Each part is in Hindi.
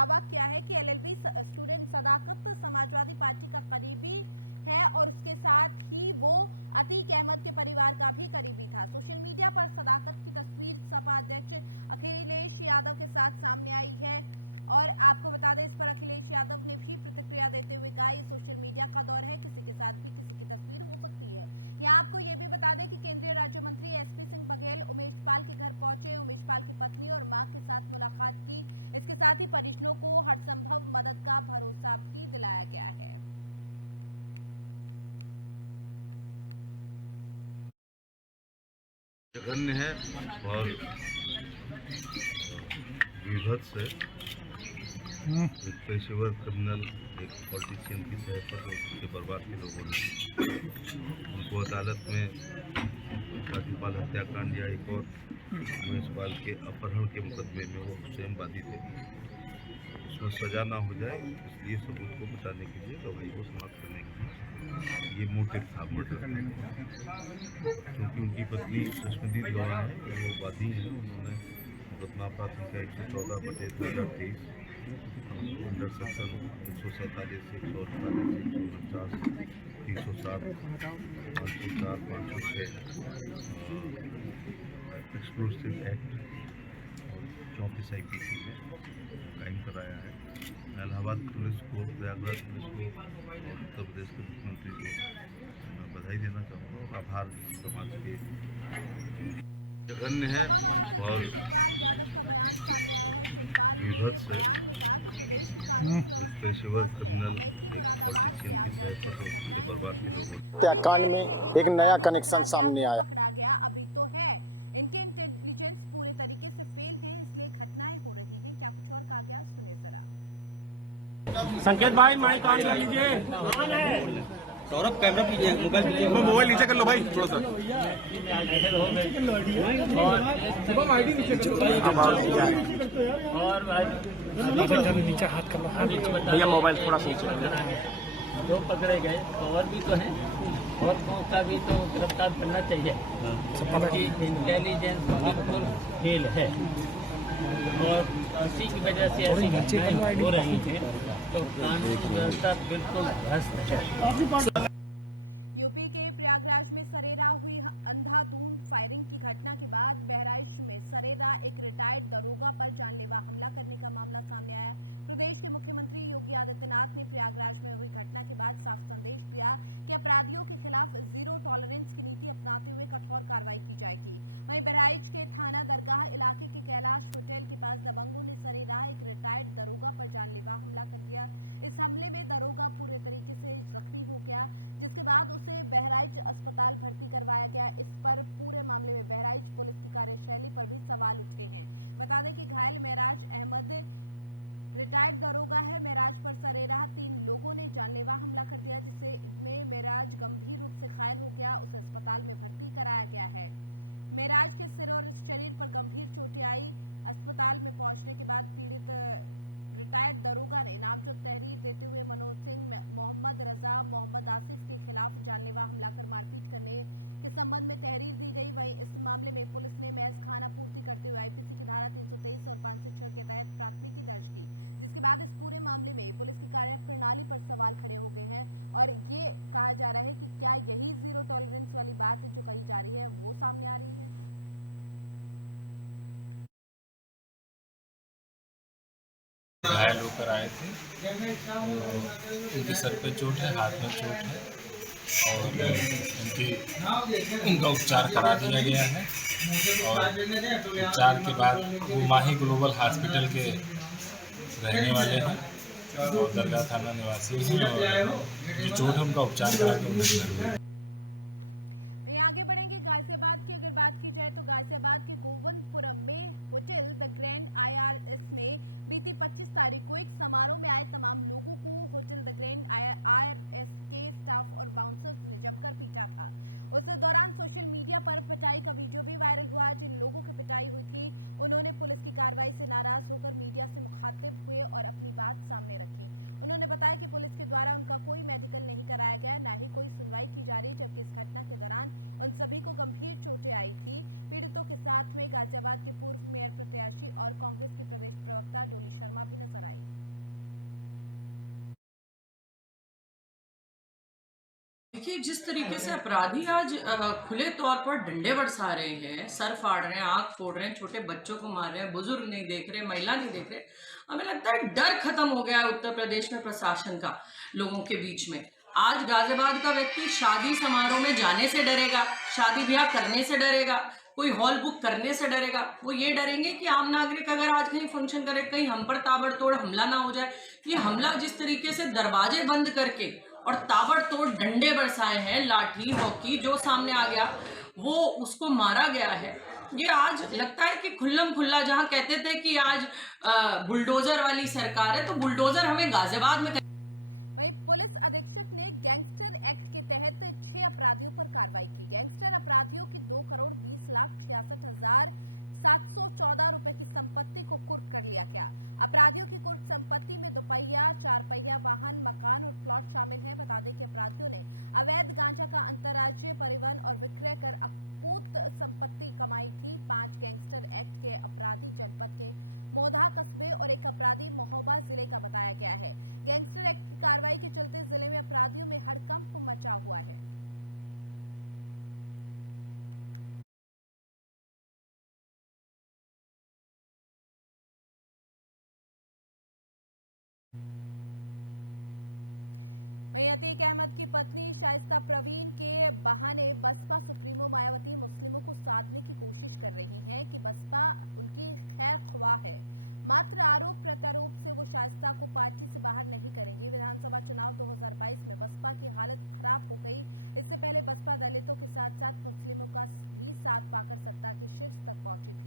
दावा किया है कि एलएलबी स्टूडेंट सदाकत समाजवादी पार्टी का करीबी है और उसके साथ ही वो अतीक अहमद के परिवार का भी करीबी था। सोशल मीडिया पर सदाकत की तस्वीर सपा अध्यक्ष अखिलेश यादव के साथ सामने आई है और आपको बता दें, इस पर अखिलेश यादव ने भी प्रतिक्रिया देते हुए कहा, सोशल मीडिया का दौर है, किसी के साथ भी किसी की तस्वीर हो सकती है। यहाँ आपको ये भी बता दें कि केंद्रीय राज्य मंत्री एसपी सिंह बघेल उमेश पाल के घर पहुंचे, उमेश पाल की पत्नी और मां के साथ मुलाकात की। इसके साथ ही परिजनों को हर संभव मदद का भरोसा भी दिलाया गया है। जघन्य है और विभत्स है। एक पेशेवर क्रिमिनल, एक पॉलिटिशियन की सहायता पर उसके परिवार के लोगों ने उनको अदालत में राज्यपाल हत्याकांड या एक और उमेश पाल के अपहरण के मुकदमे में वो स्वयं बाधित थे, उसमें सजा ना हो जाए इसलिए सबूत को बचाने के लिए, गवाही को समाप्त करने के लिए ये मोटिव था मर्डर। क्योंकि उनकी पत्नी रश्मिदीप गवाह है, वो वादी है, उन्होंने मुकदमा प्राथमिक 114/2023 अंडर सेक्शन 147, 148, 149, 307, 504, 506 एक्सप्लोसिव एक्ट और 34 IPC में कायम कराया है। मैं इलाहाबाद पुलिस को, प्रयागराज पुलिस को और उत्तर प्रदेश के मुख्यमंत्री को मैं बधाई देना चाहूँगा और आभार समाज के। जघन्य है और विभत्स है। एक पेशेवर क्रिमिनल, एक पॉलिटिशियन की सहायता पर उसके परिवार के लोगों ने हत्याकांड में एक नया कनेक्शन सामने आया। अभी तो है, इनके इंटेलिजेंस पूरे तरीके से फेल है, इसलिए घटनाएं हो रही है। क्या कुछ और कहा गया सुनिए। संकेत भाई माइक ऑन कर लीजिए। सौरभ कैमरा कीजिए, मोबाइल नीचे कर लो भाई थोड़ा सा। और नीचे हाथ कर लो भैया, मोबाइल थोड़ा सा नीचे कर लो। जो पकड़े गए और भी तो हैं और का भी तो गिरफ्तार करना चाहिए। उनकी इंटेलिजेंस बिल्कुल फेल है और इसी की वजह से ऐसी घटनाएं हो रही हैं, तो कानून व्यवस्था बिल्कुल ध्वस्त है। यूपी के प्रयागराज में सरेरा हुई अंधाधुंध फायरिंग की घटना के बाद बहराइच में सरेरा एक रिटायर्ड दरोगा पर जानलेवा हमला करने का मामला सामने आया। प्रदेश के मुख्यमंत्री योगी आदित्यनाथ ने प्रयागराज में हुई घटना के बाद साफ संदेश दिया कि अपराधियों के खिलाफ जीरो टॉलरेंस की नीति अपनाते हुए कठोर कार्रवाई की जाएगी। वहीं बहराइच के थाना दरगाह इलाके के कैलाश होटल के पास दबंगों ने सरेरा एक रिटायर्ड दरोगा पर जानलेवा हमला कर दिया। इस हमले में दरोगा पूरे तरीके से जख्मी हो गया, जिसके बाद उसे बहराइच अस्पताल भर्ती करवाया गया। इस पर पूरे मामले में बहराइच पुलिस की कार्यशैली पर भी सवाल उठे हैं। बता दें कि घायल मेराज अहमद रिटायर्ड दरोगा है। मेराज पर सरेरा 3 लोगों ने जानलेवा हमला कर दिया, जिसमें मेराज गंभीर रूप से घायल हो गया, उसे अस्पताल में भर्ती कराया गया है। मेराज के सिर और शरीर पर गंभीर चोटें आई। अस्पताल में पहुंचने के बाद पीड़ित रिटायर्ड दरोगा ने नामजद तहरीर देते हुए मनोज सिंह, मोहम्मद रजा, मोहम्मद आसिफ के खिलाफ जानलेवा हमला कर मारपीट करने के संबंध में तहरीर दी गई। वहीं इस मामले में पुलिस ने महज खाना पूर्ति करते हुए IPC की धारा 323 और 506 के तहत प्राथमिकी दर्ज की, जिसके बाद इस पूरे मामले में पुलिस की कार्यप्रणाली पर सवाल खड़े हो गए हैं और ये कहा जा रहा है कि क्या यही जीरो टॉलरेंस वाली बात जो कही जा रही है वो सामने आ रही है। घायल होकर आए थे, उनके सर पे चोट है, हाथ में चोट है और उनका उपचार करा दिया गया है। और उपचार के बाद वो माही ग्लोबल हॉस्पिटल के रहने वाले हैं और दरगाह थाना निवासी हैं और जो चोट है उनका उपचार करा के उन्हें घर भेजा। आगे बढ़ेंगे। गाजियाबाद की अगर बात की जाए तो गाजियाबाद के गोविंदपुरम में होटल द ग्रैंड IRS में बीती 25 तारीख को एक समारोह में आए तमाम लोगों को होटल द ग्रैंड IRS के स्टाफ और बाउंसर्स ने जमकर पीटा था। उस दौरान सोशल मीडिया पर पिटाई का वीडियो भी वायरल हुआ। जिन लोगों की पिटाई हुई थी उन्होंने पुलिस की कार्रवाई से नाराज होकर मीडिया से मुखातिब हुए और अपनी बात सामने रखी। उन्होंने बताया कि पुलिस के द्वारा उनका कोई मेडिकल नहीं कराया गया, न ही कोई सुनवाई की जा जिस तरीके से अपराधी आज खुले तौर पर डंडे बरसा रहे हैं, सर फाड़ रहे हैं, आंख फोड़ रहे हैं, छोटे बच्चों को मार रहे हैं, बुजुर्ग नहीं देख रहे, महिला नहीं देख रहे, हमें लगता है डर खत्म हो गया है उत्तर प्रदेश में प्रशासन का लोगों के बीच में। आज गाजियाबाद का व्यक्ति शादी समारोह में जाने से डरेगा, शादी ब्याह करने से डरेगा, कोई हॉल बुक करने से डरेगा। वो ये डरेंगे कि आम नागरिक अगर आज कहीं फंक्शन करे, कहीं हम पर ताबड़तोड़ हमला ना हो जाए। ये हमला जिस तरीके से दरवाजे बंद करके और ताबड़तोड़ डंडे बरसाए हैं, लाठी हॉकी जो सामने आ गया वो उसको मारा गया है। ये आज लगता है कि खुल्लम खुल्ला, जहां कहते थे कि आज बुलडोजर वाली सरकार है, तो बुलडोजर हमें गाजियाबाद में। पुलिस अधीक्षक ने गैंगस्टर एक्ट के तहत 6 अपराधियों पर कार्रवाई की। गैंगस्टर अपराधियों की 2,20,66,714 रुपए की संपत्ति को कुर्क कर लिया गया। अपराधियों की कुल संपत्ति में 2 पहिया, 4 पहिया वाहन, मकान और प्लॉट शामिल है। बता दें कि अपराधियों ने अवैध गांजा का अंतर्राज्यीय परिवहन और विक्रय कर अपूर्त संपत्ति कमाई थी। 5 गैंगस्टर एक्ट के अपराधी जनपद के मोधा कस्बे और एक अपराधी महोबा जिले का बताया गया है। गैंगस्टर एक्ट की कार्रवाई के चलते जिले में अपराधियों में हड़कंप मचा हुआ है। अतीक अहमद की पत्नी शाइस्ता प्रवीण के बहाने बसपा सुप्रीमो मायावती मुस्लिमों को साधने की कोशिश कर रही है कि बसपा उनकी खैर ख्वाह है। मात्र आरोप प्रत्यारोप से वो शाइस्ता को पार्टी से बाहर नहीं करेंगे। विधानसभा चुनाव 2022 में बसपा की हालत खराब हो गई। इससे पहले बसपा दलितों के साथ साथ मुस्लिमों का भी साथ पाकर सत्ता के शीर्ष तक पहुंची थी।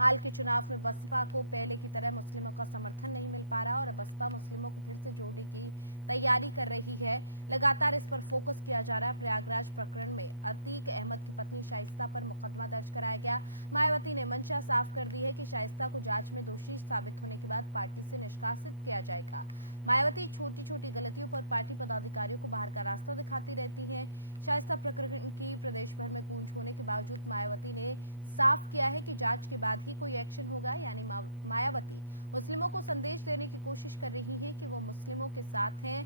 हाल के चुनाव में बसपा को पहले की तरह मुस्लिमों का समर्थन नहीं मिल पा रहा और बसपा मुस्लिमों को फिर से जोड़ने की तैयारी कर रही है। लगातार इस पर फोकस किया जा रहा है। प्रयागराज प्रकरण में अतीक अहमद की पत्नी शाइस्ता पर मुकदमा दर्ज कराया गया। मायावती ने मंशा साफ कर दी है कि शाइस्ता को जांच में दोषी साबित होने के बाद पार्टी से निष्कासित किया जाएगा। मायावती छोटी छोटी गलतियों पर पार्टी पदाधिकारियों को बाहर का रास्ता दिखाती रहती है। शाइस्ता प्रकरण की प्रदेश भर में गूंज होने के बावजूद मायावती ने साफ किया है कि जांच के बाद ही कोई एक्शन होगा। यानी मायावती मुस्लिमों को संदेश देने की कोशिश कर रही है कि वो मुस्लिमों के साथ हैं,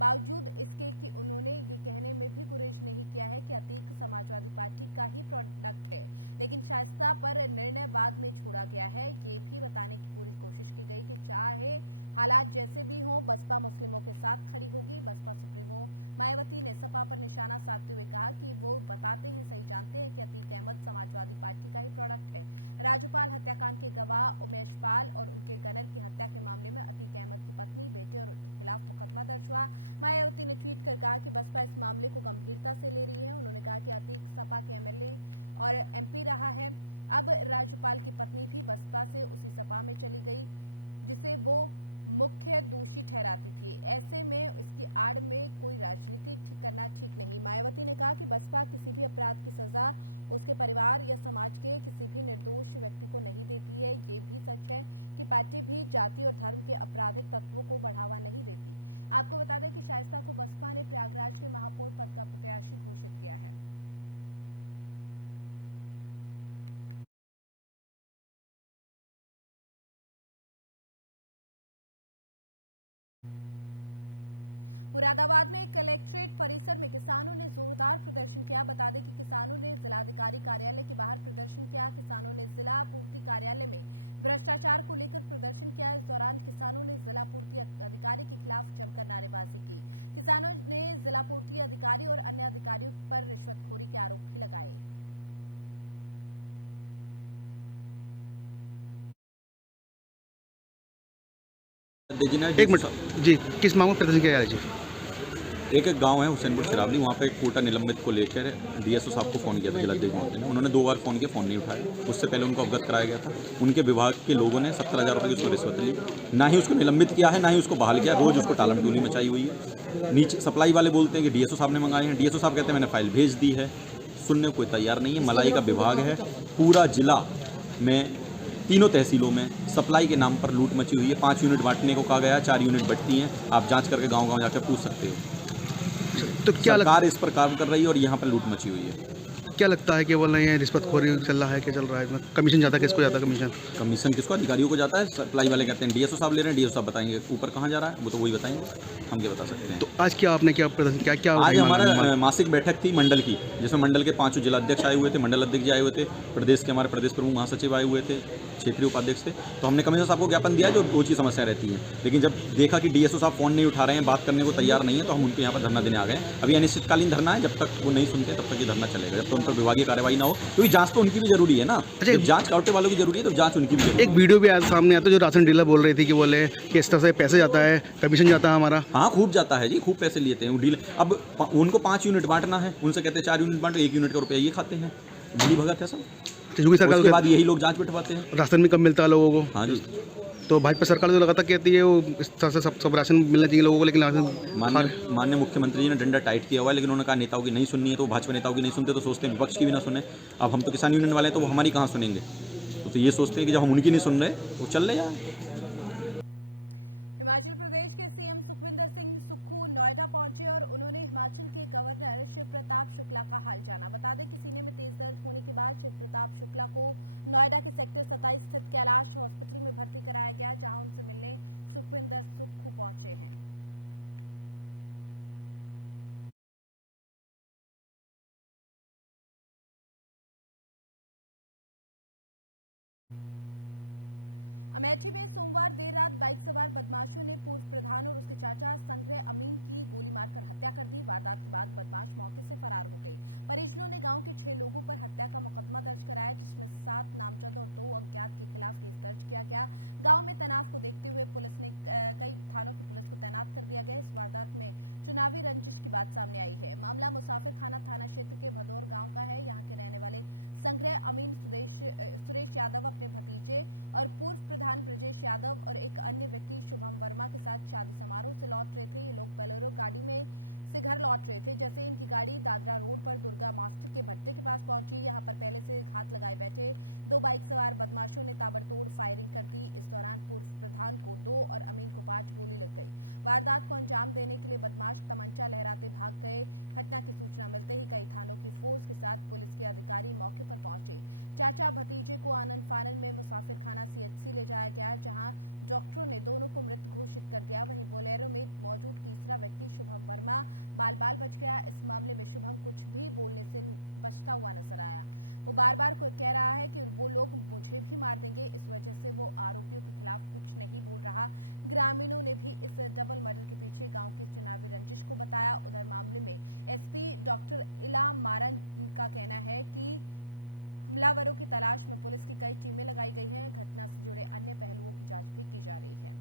बावजूद इसके कि उन्होंने ये कहने में भी गुरेज नहीं किया है कि अतीक समाजवादी पार्टी का ही प्रोडक्ट है। लेकिन शाइस्ता पर निर्णय बाद में छोड़ा गया है। ये भी बताने की पूरी कोशिश की गई कि चाहे हालात जैसे भी हों, बसपा मुस्लिमों के साथ खड़ी होगी। बसपा सुप्रीमो मायावती ने सपा पर निशाना साधते हुए कहा कि वो बताते हैं, सही जानते हैं कि अतीक अहमद समाजवादी पार्टी का ही प्रोडक्ट है। राज्यपाल हत्याकांड के गवाह उमेश पाल और उनके गलन की हत्या के मामले में अतीक अहमद की पत्नी, बेटे और खिलाफ मुकदमा दर्ज हुआ। मायावती ने ट्वीट कर कहा कि बसपा इस मामले को गंभीरता से ले रही है। उन्होंने कहा कि अतीक सपा के एमएलए और एमपी रहा है। अब राज्यपाल की पत्नी भी बसपा से उसी सपा में चली गई जिसे वो मुख्य दोषी ठहराती थी। ऐसे में उसकी आड़ में कोई राजनीति करना ठीक नहीं। मायावती ने कहा कि बसपा किसी भी अपराध की सजा उसके परिवार या समाज के किसी भी निर्दोष व्यक्ति को नहीं देती है। ये भी सच है कि पार्टी भी जाति और धर्म के आपराधिक तत्वों को बढ़ावा नहीं देती। आपको बता दें कि शाइस्ता को बसपा ने प्रयागराज के महापौर पद का प्रत्याशी घोषित किया है। मुरादाबाद में कलेक्ट्रेट परिसर में किसानों ने जोरदार प्रदर्शन किया। बता दें कि किसानों ने जिलाधिकारी कार्यालय के बाहर प्रदर्शन किया। किसानों ने जिला पूर्ति कार्यालय में भ्रष्टाचार को लेकर प्रदर्शन किया। इस दौरान किसानों ने जिला पूर्ति अधिकारी के खिलाफ जमकर नारेबाजी की। किसानों ने जिला पूर्ति अधिकारी और अन्य अधिकारियों पर रिश्वतखोरी के आरोप भी लगाए। एक मिनट जी, किस मांग में प्रदर्शन किया जा रहा है जी? एक गांव है हुसैनपुर शरावली, वहाँ पे एक कोटा निलंबित को लेकर डीएसओ साहब को फ़ोन किया था जिलाध्यक्ष महोदय ने। उन्होंने 2 बार फ़ोन किया, फ़ोन नहीं उठाया। उससे पहले उनको अवगत कराया गया था। उनके विभाग के लोगों ने 70,000 रुपये की उसको रिश्वत ली। ना ही उसको निलंबित किया है, ना ही उसको बहाल किया। रोज़ उसको टालमटोली मचाई हुई है। नीचे सप्लाई वाले बोलते हैं कि डीएसओ साहब ने मंगाए हैं। डीएसओ साहब कहते हैं मैंने फाइल भेज दी है। सुनने को कोई तैयार नहीं है। मलाई का विभाग है, पूरा जिला में तीनों तहसीलों में सप्लाई के नाम पर लूट मची हुई है। 5 यूनिट बांटने को कहा गया, 4 यूनिट बटती हैं। आप जांच करके गांव-गांव जाकर पूछ सकते हो। तो क्या सरकार इस पर काम कर रही है और यहाँ पर लूट मची हुई है। क्या लगता है कि बोल रहे हैं रिश्वतखोरी चल रहा है, क्या चल रहा है, कमीशन जाता है, किसको जाता है कमीशन? कमीशन किसको? अधिकारियों को जाता है। सप्लाई वाले कहते हैं डीएसओ साहब ले रहे हैं, डीएसओ साहब बताएंगे ऊपर कहाँ जा रहा है, वो तो वही बताएंगे, हम क्या बता सकते हैं। तो आज क्या आपने क्या प्रदर्शन क्या आज हमारा मासिक बैठक थी मंडल की, जिसमें मंडल के 5 जिला अध्यक्ष आए हुए थे, मंडल अध्यक्ष जी आए हुए थे, प्रदेश के हमारे प्रदेश प्रमुख महासचिव आए हुए थे, क्षेत्रीय उपाध्यक्ष थे। तो हमने कमिश्नर साहब को ज्ञापन दिया जो रोज की समस्या रहती है, लेकिन जब देखा कि डीएसओ साहब फ़ोन नहीं उठा रहे हैं, बात करने को तैयार नहीं है, तो हम उनको यहाँ पर धरना देने आ गए। अभी अनिश्चितकालीन धरना है, जब तक वो नहीं सुनते तब तक ये धरना चलेगा, जब तक उन पर विभागीय कार्रवाई ना हो, क्योंकि जांच तो उनकी भी जरूरी है ना। जब जांच काउंटे वालों की जरूरी है तो जांच उनकी भी जरूरी है। एक वीडियो भी आज सामने आता है जो राशन डीलर बोल रही थी कि बोले कि इस तरह से पैसे जाता है, कमीशन जाता है हमारा। हाँ, खूब जाता है जी, खूब पैसे लेते हैं डीलर। अब उनको 5 यूनिट बांटना है, उनसे कहते हैं 4 यूनिट बांटो, 1 यूनिट का रुपया ये खाते हैं, बड़ी भगत है सब। योगी सरकार उसके बाद यही लोग जांच बिठवाते हैं। राशन भी कम मिलता है लोगों को। हाँ जी, तो भाजपा सरकार जो लगातार कहती है वो इस तरह से सब राशन मिलना चाहिए लोगों को, लेकिन राशन माननीय मुख्यमंत्री जी ने डंडा टाइट किया हुआ है, लेकिन उन्होंने कहा नेताओं की नहीं सुननी है, तो भाजपा नेताओं की नहीं सुनते तो सोचते हैं विपक्ष की भी ना सुने। अब हम तो किसान यूनियन वाले हैं, तो वो हमारी कहाँ सुनेंगे? तो ये सोचते हैं कि जब हम उनकी नहीं सुन रहे वो चल रहे यार। हिमाचल प्रदेश के सीएम सुखविंदर सिंह सुक्खू नोएडा पहुंचे और उन्होंने हिमाचल के गवर्नर शिव प्रताप शुक्ला का हाल जाना। बता दें कि सीने में तेज दर्द होने के बाद शिव प्रताप शुक्ला को नोएडा के सेक्टर 27 स्थित कैलाश हॉस्पिटल में भर्ती कराया गया, जहां उनसे मिलने सुखविंदर सुक्खू पहुंचे हैं। अमेठी में सोमवार देर रात बाइक सवार बदमाशों ने पूर्व प्रधान और उसके चाचा संजय अमीन की गोली मारकर हत्या कर दी। वारदात के बाद बदमाश मौके से फरार हो गए। परिजनों ने गांव के 6 लोगों पर हत्या का मुकदमा दर्ज कराया, जिसमें 7 नामजद और 2 अज्ञात के खिलाफ केस दर्ज किया गया। गांव में तनाव को देखते हुए पुलिस ने कई थानों की पुलिस को तैनात कर दिया गया। इस वारदात में चुनावी रंजिश की बात सामने आई है। मामला मुसाफिर खाना थाना क्षेत्र के मदौर गाँव का है। यहाँ के रहने वाले संजय अमीन सुरेश यादव अपने भतीजे और पूर्व प्रधान ब्रजेश यादव और एक अन्य व्यक्ति शुभम वर्मा के साथ शादी समारोह से लौट रहे थे। ये लोग बोलेरो गाड़ी में से घर लौट रहे थे। जैसे इनकी गाड़ी दादरा रोड पर दुर्गा मास्टर के भट्टे के पास पहुंची, यहाँ पर पहले से हाथ लगाए बैठे 2 बाइक सवार बदमाशों ने ताबड़तोड़ फायरिंग कर दी। इस दौरान पूर्व प्रधान को 2 और अमीन को 5 गोली लग गई। वारदात को अंजाम देने के लिए बदमाश तमंचा लहराते भाग गए। घटना की सूचना मिलते ही कई थानों की फोर्स के साथ पुलिस के अधिकारी मौके पर पहुंचे। चाचा भतीजे को आनंद फानन में मुसाफिर खाना सीएचसी ले जाया गया, जहां डॉक्टरों ने दोनों को मृत घोषित कर दिया। वहीं बोलेरो में मौजूद तीसरा व्यक्ति शुभम वर्मा बाल बाल बच गया। इस मामले में शुभम कुछ भी बोलने से बचता हुआ नजर आया। वो बार बार कह रहा है कि वो लोग मुझे भी मार देंगे, इस वजह से वो आरोपियों के खिलाफ कुछ नहीं बोल रहा। ग्रामीणों ने भी इस डबल मर्डर के पीछे गाँव की चुनावी रंजिश को बताया। उधर मामले में एसपी डॉक्टर इलाम मारन का कहना है कि हमलावरों की तलाश में पुलिस की कई टीमें लगाई गई हैं। घटना से जुड़े अन्य पहलुओं की जांच भी की जा रही है।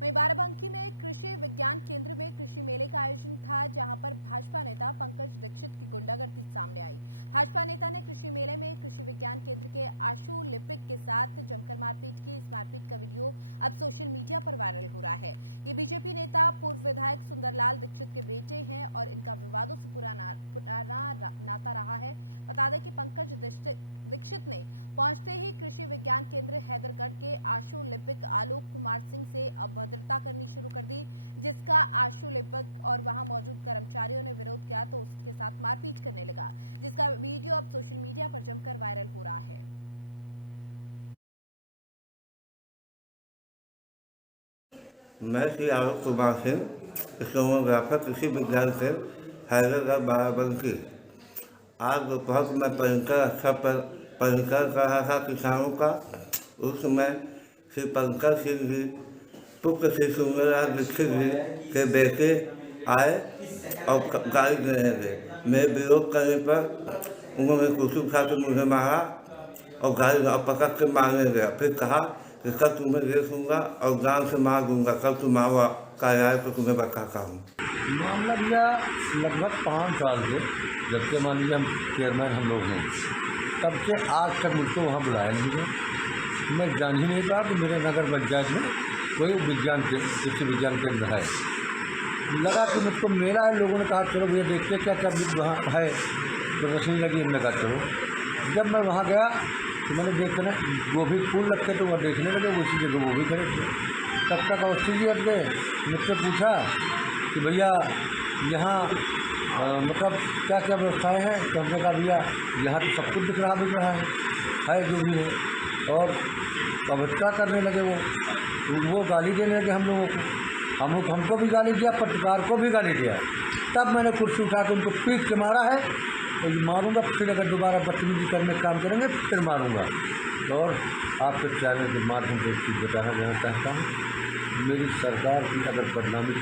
वहीं बाराबंकी में कृषि विज्ञान केंद्र में कृषि मेले का आयोजन था, जहां पर भाजपा नेता पंकज दीक्षित की गुंडागर्दी सामने आई। भाजपा नेता ने कृषि मेले में कृषि विज्ञान केंद्र के आशु लिपिक के साथ जमकर मारपीट की। इस मारपीट का वीडियो अब सोशल मीडिया पर वायरल हो रहा है। ये बीजेपी नेता पूर्व विधायक सुंदरलाल दीक्षित के बेटे हैं और इनका विवादों से पुराना नाता रहा है। बता दें कि पंकज दीक्षित ने पहुंचते ही कृषि विज्ञान केंद्र हैदरगढ़ के आशु लिपिक आलोक कुमार सिंह से अभद्रता करनी शुरू कर दी, जिसका आशु लिपिक और वहां मौजूद कर्मचारियों ने विरोध किया तो उसके साथ मारपीट करने लगा, जिसका वीडियो अब सोशल मीडिया पर जमकर वायरल हो रहा है। मैं श्री आलोक कुमार सिंह, स्टेनोग्राफर कृषि विज्ञान केंद्र हैदराबाद बाराबंकी। आज दोपहर को मैं परिकर कर रहा था किसानों का। उस समय श्री पंकज सिंह जी पुत्र श्री सुंदरलाल दीक्षित जी के बेटे आए और गाड़ी देने लगे। मेरे विरोध करने पर उन्होंने कुर्सी उठा के मुझे मारा और गाड़ी पकड़ के मारने गया। फिर कहा कि कल तुम्हें देखूंगा और जान से मार दूंगा, कल तुम्हारा कार्यालय को तुम्हें बताता हूँ। मामला भैया लगभग 5 साल से, जब से मान लीजिए हम चेयरमैन हम लोग हैं, तब से आज तक मुझको वहाँ बुलाया नहीं गया। मैं जान ही नहीं पाया कि मेरे नगर पंचायत में कोई कृषि विज्ञान केंद्र है। लगा कि मुझको मेरा है, लोगों ने कहा चलो भैया देखते क्या वहाँ है, प्रदर्शनी लगी, हमने कहा चलो। जब मैं वहाँ गया तो मैंने देखना वो भी फूल रखे तो वह देखने लगे, उसी जगह वो भी खड़े थे। तब तक अवस्थी जी हट गए। मुझसे पूछा कि भैया यहाँ मतलब क्या क्या व्यवस्थाएँ हैं। तो हमने कहा भैया यहाँ तो सब कुछ दिख रहा है जो भी है। और अवस्था करने लगे वो गाली देने लगे हम लोगों को, हमको भी गाली दिया, पत्रकार को भी गाली दिया। तब मैंने कुर्सी उठा के उनको पीट के मारा है, तो ये मारूंगा, फिर अगर दोबारा बदतमीजी करने का काम करेंगे फिर मारूंगा। और आपके चैनल के माध्यम से एक चीज़ बताना चाहता हूँ, मेरी सरकार की अगर बदनामी